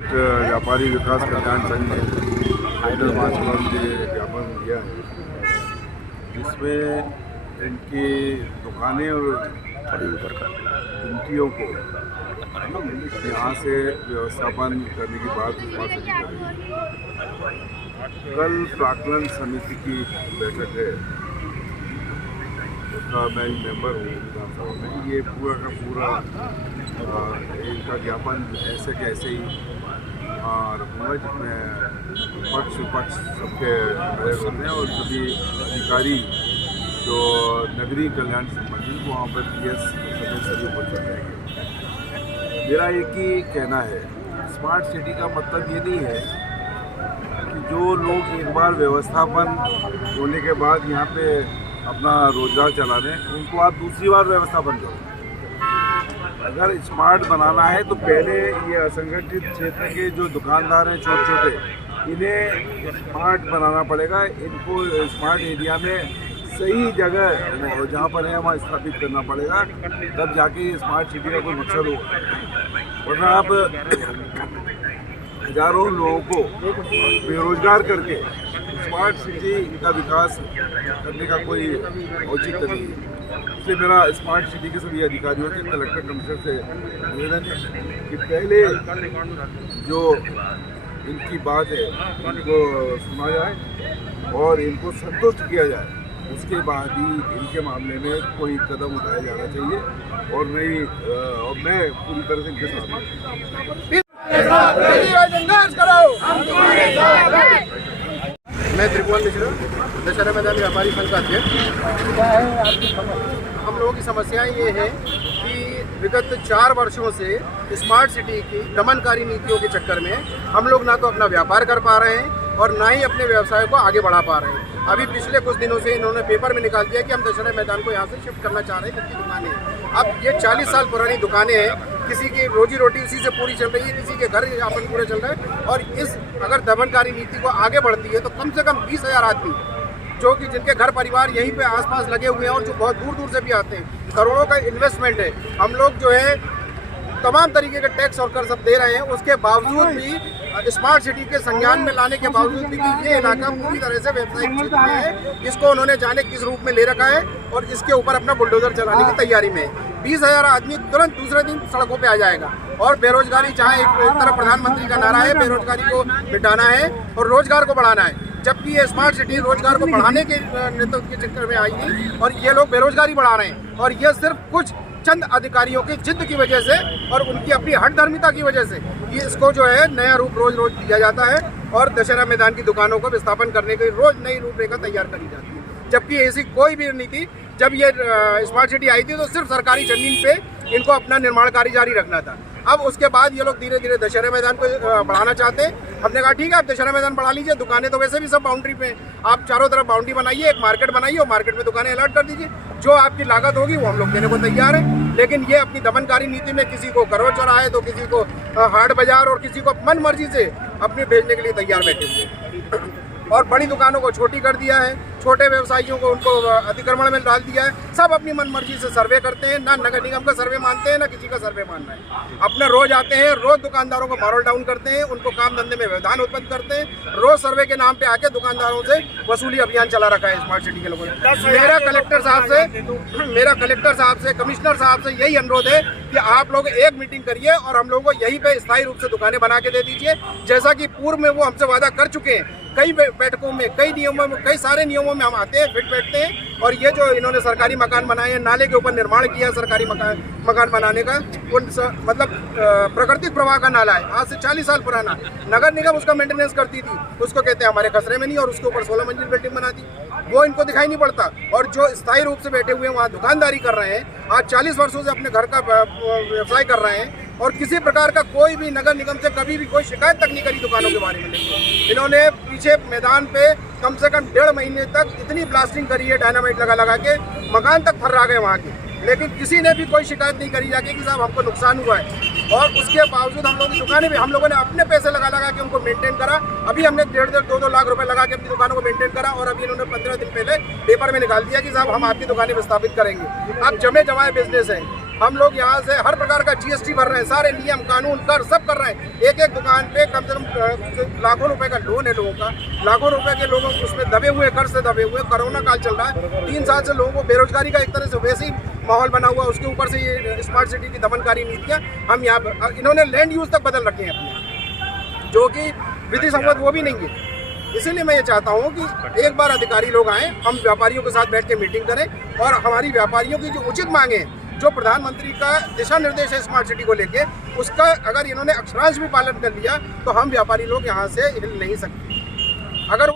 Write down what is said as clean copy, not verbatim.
व्यापारी विकास कल्याण संघ ने हाइडल मार्च के ज्ञापन दिया है, जिसमें इनकी दुकानें और गुमटियों को यहाँ से व्यवस्थापन करने की बात की गई। कल प्राक्कलन समिति की बैठक है, उसका मैं मेंबर हूँ विधानसभा में। ये पूरा का पूरा इनका ज्ञापन ऐसे के ऐसे ही रखूँगा, जिसमें पक्ष विपक्ष सबके खड़े होते हैं और सभी अधिकारी जो नगरीय कल्याण संबंधित वहाँ पर PS सभी उपस्थित रहेंगे। मेरा एक ही कहना है, स्मार्ट सिटी का मतलब ये नहीं है कि जो लोग एक बार व्यवस्थापन होने के बाद यहाँ पे अपना रोजगार चला रहे हैं उनको आप दूसरी बार व्यवस्थापन करो। अगर स्मार्ट बनाना है तो पहले ये असंगठित क्षेत्र के जो दुकानदार हैं छोटे छोटे, इन्हें स्मार्ट बनाना पड़ेगा। इनको स्मार्ट एरिया में सही जगह जहाँ पर है वहाँ स्थापित करना पड़ेगा, तब जाके स्मार्ट सिटी का कोई मकसद होगा। वरना आप हजारों लोगों को बेरोजगार करके स्मार्ट सिटी का विकास करने का कोई औचित्य नहीं है। इसलिए मेरा स्मार्ट सिटी के सभी अधिकारियों से, कलेक्टर कमिश्नर से निवेदन है कि पहले जो इनकी बात है उनको सुना जाए और इनको संतुष्ट किया जाए, उसके बाद ही इनके मामले में कोई कदम उठाया जाना चाहिए। और नहीं और मैं पूरी तरह से इनके साथ हूँ। मैं त्रिभुवन मिश्रा, दशहरा मैदान व्यापारी संघ का अध्यक्ष। हम लोगों की समस्याएं ये हैं कि विगत 4 वर्षों से स्मार्ट सिटी की दमनकारी नीतियों के चक्कर में हम लोग ना तो अपना व्यापार कर पा रहे हैं और ना ही अपने व्यवसाय को आगे बढ़ा पा रहे हैं। अभी पिछले कुछ दिनों से इन्होंने पेपर में निकाल दिया कि हम दशहरा मैदान को यहाँ से शिफ्ट करना चाह रहे हैं, कितनी दुकानें। अब ये 40 साल पुरानी दुकानें हैं, किसी की रोजी रोटी उसी से पूरी चल रही है, किसी के घर यापन पूरे चल रहे हैं। और इस अगर दमनकारी नीति को आगे बढ़ती है तो कम से कम 20,000 आदमी जो कि जिनके घर परिवार यहीं पे आसपास लगे हुए हैं और जो बहुत दूर दूर से भी आते हैं, करोड़ों का इन्वेस्टमेंट है। हम लोग जो है तमाम तरीके के टैक्स और कर सब दे रहे हैं, उसके बावजूद भी स्मार्ट सिटी के संज्ञान में लाने के बावजूद भी कि ये इलाका पूरी तरह से व्यावसायिक क्षेत्र में है, इसको उन्होंने जाने किस रूप में ले रखा है और इसके ऊपर अपना बुलडोजर चलाने की तैयारी में है। 20,000 आदमी तुरंत दूसरे दिन सड़कों पे आ जाएगा। और बेरोजगारी, चाहे एक तरफ प्रधानमंत्री का नारा है बेरोजगारी को मिटाना है और रोजगार को बढ़ाना है, जबकि ये स्मार्ट सिटी रोजगार को बढ़ाने के नेतृत्व के चक्कर में आई थी और ये लोग बेरोजगारी बढ़ा रहे हैं। और ये सिर्फ कुछ चंद अधिकारियों की जिद की वजह से और उनकी अपनी हठधर्मिता की वजह से ये इसको जो है नया रूप रोज रोज दिया जाता है और दशहरा मैदान की दुकानों को विस्थापन करने की रोज नई रूपरेखा तैयार करी जाती है। जबकि ऐसी कोई भी नीति, जब ये स्मार्ट सिटी आई थी तो सिर्फ सरकारी जमीन पे इनको अपना निर्माण कार्य जारी रखना था। अब उसके बाद ये लोग धीरे धीरे दशहरा मैदान को बढ़ाना चाहते हैं। हमने कहा ठीक है, आप दशहरा मैदान बढ़ा लीजिए, दुकानें तो वैसे भी सब बाउंड्री पे, आप चारों तरफ बाउंड्री बनाइए, एक मार्केट बनाइए और मार्केट में दुकानें अलर्ट कर दीजिए। जो आपकी लागत होगी वो हम लोग देने को तैयार हैं। लेकिन ये अपनी दमनकारी नीति में किसी को करोड़ चौराहे तो किसी को हाट बाजार और किसी को मन मर्जी से अपने भेजने के लिए तैयार बैठे हुए और बड़ी दुकानों को छोटी कर दिया है, छोटे व्यवसायियों को उनको अतिक्रमण में डाल दिया है। सब अपनी मन मर्जी से सर्वे करते हैं, ना नगर निगम का सर्वे मानते हैं ना किसी का सर्वे मानना है। अपने रोज आते हैं, रोज दुकानदारों को मॉरल डाउन करते हैं, उनको काम धंधे में व्यवधान उत्पन्न करते हैं। रोज सर्वे के नाम पे आके दुकानदारों से वसूली अभियान चला रखा है स्मार्ट सिटी के लोगों ने। मेरा कलेक्टर साहब से कमिश्नर साहब से यही अनुरोध है कि आप लोग एक मीटिंग करिए और हम लोगों को यहीं पे स्थायी रूप से दुकानें बना के दे दीजिए, जैसा कि पूर्व में वो हमसे वादा कर चुके हैं। कई बैठकों में, कई नियमों में, कई सारे नियमों में हम आते हैं, फिट बैठते हैं। और ये जो इन्होंने सरकारी मकान बनाए हैं, नाले के ऊपर निर्माण किया सरकारी मकान बनाने का, मतलब प्राकृतिक प्रवाह का नाला है, आज से 40 साल पुराना। नगर निगम उसका मेंटेनेंस करती थी, उसको कहते हैं हमारे खसरे में नहीं, और उसके ऊपर 16 मंजिल बिल्डिंग बना दी, वो इनको दिखाई नहीं पड़ता। और जो स्थायी रूप से बैठे हुए हैं वहाँ दुकानदारी कर रहे हैं, आज 40 वर्षों से अपने घर का व्यवसाय कर रहे हैं और किसी प्रकार का कोई भी नगर निगम से कभी भी कोई शिकायत तक नहीं करी दुकानों के बारे में। इन्होंने पीछे मैदान पे कम से कम 1.5 महीने तक इतनी ब्लास्टिंग करी है, डायनामाइट लगा के मकान तक थर्रा गए वहाँ के, लेकिन किसी ने भी कोई शिकायत नहीं करी जाके कि साहब हमको नुकसान हुआ है। और उसके बावजूद हम लोगों की दुकानें भी हम लोगों ने अपने पैसे लगा के उनको मेंटेन करा। अभी हमने 1.5-2 लाख रुपए लगा के अपनी दुकानों को मेंटेन करा और अभी इन्होंने 15 दिन पहले पेपर में निकाल दिया कि साहब हम आपकी दुकानें विस्थापित करेंगे। अब जमे जमाए बिजनेस है, हम लोग यहाँ से हर प्रकार का GST भर रहे हैं, सारे नियम कानून कर सब कर रहे हैं। एक एक दुकान पे कम से कम लाखों रुपए का लोन है लोगों का, लाखों रुपए के लोगों उसमें दबे हुए, कर्ज से दबे हुए। कोरोना काल चल रहा है, 3 साल से लोगों को बेरोजगारी का एक तरह से वैसे ही माहौल बना हुआ, उसके ऊपर से ये स्मार्ट सिटी की दमनकारी नीतियाँ हम यहाँ इन्होंने लैंड यूज तक बदल रखे हैं अपने, जो कि विधि सम्मत वो भी नहीं है। इसीलिए मैं ये चाहता हूँ कि एक बार अधिकारी लोग आएँ, हम व्यापारियों के साथ बैठ के मीटिंग करें और हमारी व्यापारियों की जो उचित मांगे हैं, जो प्रधानमंत्री का दिशा निर्देश है स्मार्ट सिटी को लेके, उसका अगर इन्होंने अक्षरांश भी पालन कर लिया तो हम व्यापारी लोग यहाँ से हिल नहीं सकते। अगर